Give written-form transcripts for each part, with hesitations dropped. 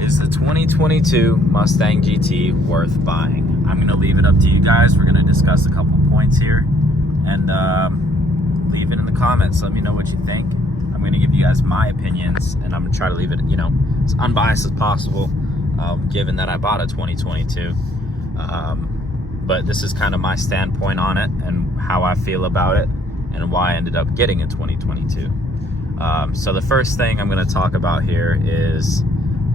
Is the 2022 Mustang GT worth buying? I'm going to leave it up to you guys. We're going to discuss a couple points here and leave it in the comments. Let me know what you think. I'm going to give you guys my opinions, and I'm going to try to leave it, as unbiased as possible, given that I bought a 2022. But this is kind of my standpoint on it and how I feel about it and why I ended up getting a 2022. So the first thing I'm going to talk about here is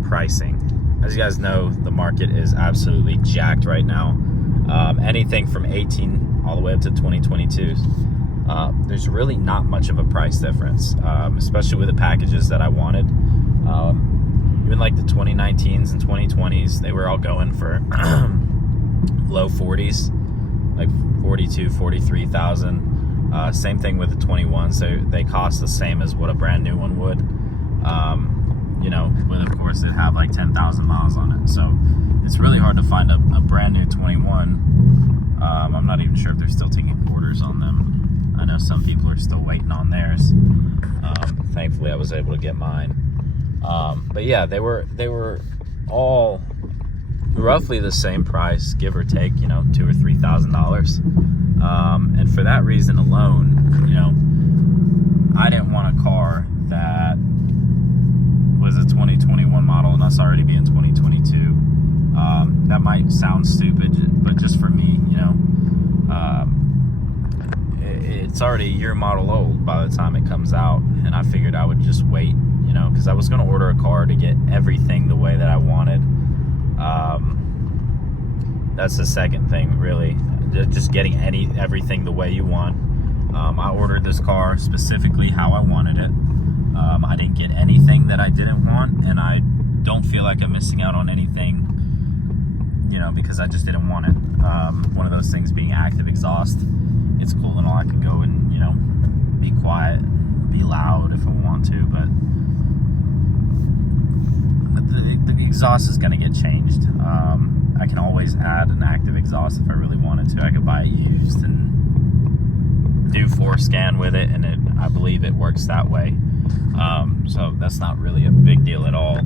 pricing. As you guys know, the market is absolutely jacked right now. Anything from 18 all the way up to 2022s. There's really not much of a price difference, especially with the packages that I wanted. Even like the 2019s and 2020s, they were all going for low 40s, like 42, 43,000. Same thing with the 21s. They cost the same as what a brand new one would. But of course it have like 10,000 miles on it. So it's really hard to find a brand new 21. I'm not even sure if they're still taking orders on them. I know some people are still waiting on theirs. Thankfully I was able to get mine. But yeah, they were all roughly the same price, give or take, $2,000 or $3,000. And for that reason alone, I didn't want a car that was a 2021 model and us already being 2022. That might sound stupid, but just for me, it's already a year model old by the time it comes out, and I figured I would just wait, because I was going to order a car to get everything the way that I wanted. That's the second thing, really, just getting everything the way you want. I ordered this car specifically how I wanted it. I didn't get anything that I didn't want, and I don't feel like I'm missing out on anything, because I just didn't want it. One of those things being active exhaust. It's cool and all, I can go and, be quiet, be loud if I want to, but the exhaust is going to get changed. I can always add an active exhaust if I really wanted to. I could buy it used and do 4Scan with it, and I believe it works that way. So that's not really a big deal at all.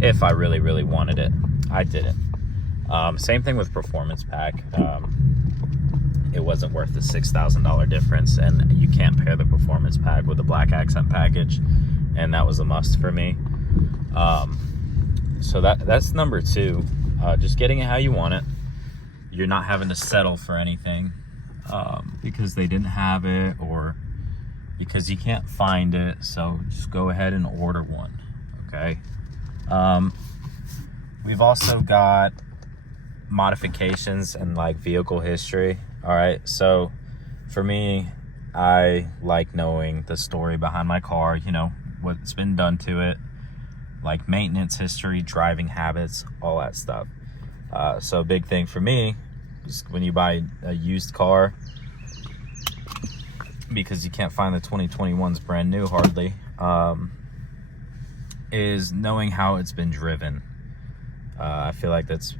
If I really, really wanted it, I didn't. Same thing with Performance Pack. It wasn't worth the $6,000 difference, and you can't pair the Performance Pack with the Black Accent package, and that was a must for me. So that's number two. Just getting it how you want it. You're not having to settle for anything because they didn't have it or because you can't find it. So just go ahead and order one, okay? We've also got modifications and like vehicle history. All right, so for me, I like knowing the story behind my car, what's been done to it, like maintenance history, driving habits, all that stuff. So a big thing for me is when you buy a used car, because you can't find the 2021s brand new hardly, is knowing how it's been driven. I feel like that's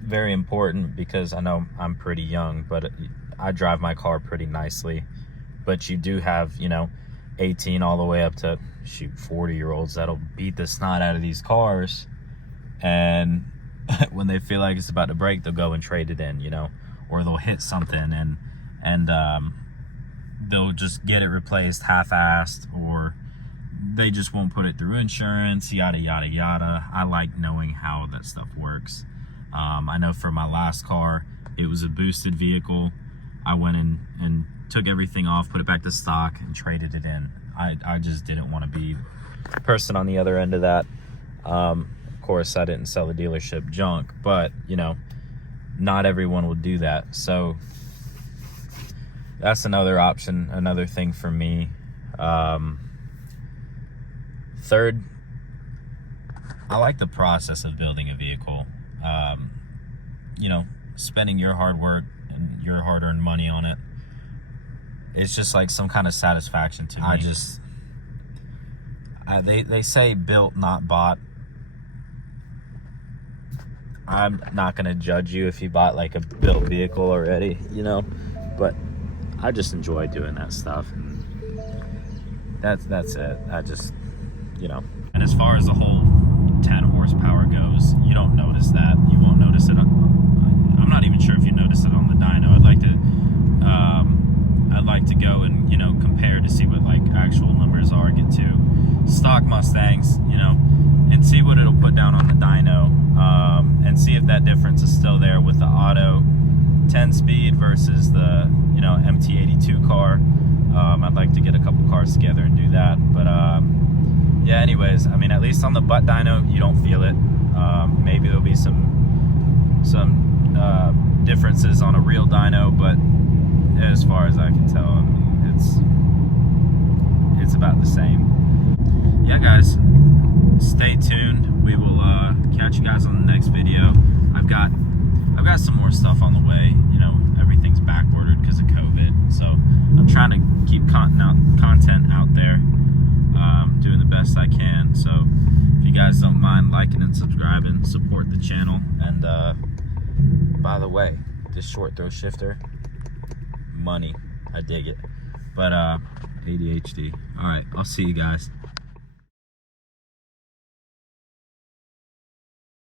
very important because I know I'm pretty young, but I drive my car pretty nicely. But you do have, 18 all the way up to 40-year-olds that'll beat the snot out of these cars, and when they feel like it's about to break, they'll go and trade it in, or they'll hit something and they'll just get it replaced half-assed, or they just won't put it through insurance, yada yada yada. I like knowing how that stuff works. I know for my last car, it was a boosted vehicle. I went in and took everything off, put it back to stock, and traded it in. I just didn't want to be the person on the other end of that. Of course, I didn't sell the dealership junk, but, not everyone will do that. So that's another option, another thing for me. Third, I like the process of building a vehicle. Spending your hard work and your hard-earned money on it. It's just like some kind of satisfaction to me. They say built, not bought. I'm not going to judge you if you bought like a built vehicle already, but I just enjoy doing that stuff. And that's it. I just, And as far as the whole 10 horsepower goes. You don't notice that. You won't notice it. I'm not even sure if you notice it on the dyno. I'd like to go and, you know, compare to see what like actual numbers are, get to stock Mustangs, you know, and see what it'll put down on the dyno, and see if that difference is still there with the auto 10 speed versus the, you know, MT82 car. I'd like to get a couple cars together and do that, but yeah, anyways, I mean, at least on the butt dyno you don't feel it. Maybe there'll be some differences on a real dyno, but as far as I can tell, I mean, it's about the same. Yeah, guys, stay tuned. We will catch you guys on the next video. I've got some more stuff on the way. You know, everything's back ordered because of COVID, so I'm trying to keep content out there, doing the best I can. So if you guys don't mind liking and subscribing, support the channel. And by the way, this short throw shifter, money, I dig it. But ADHD. All right, I'll see you guys.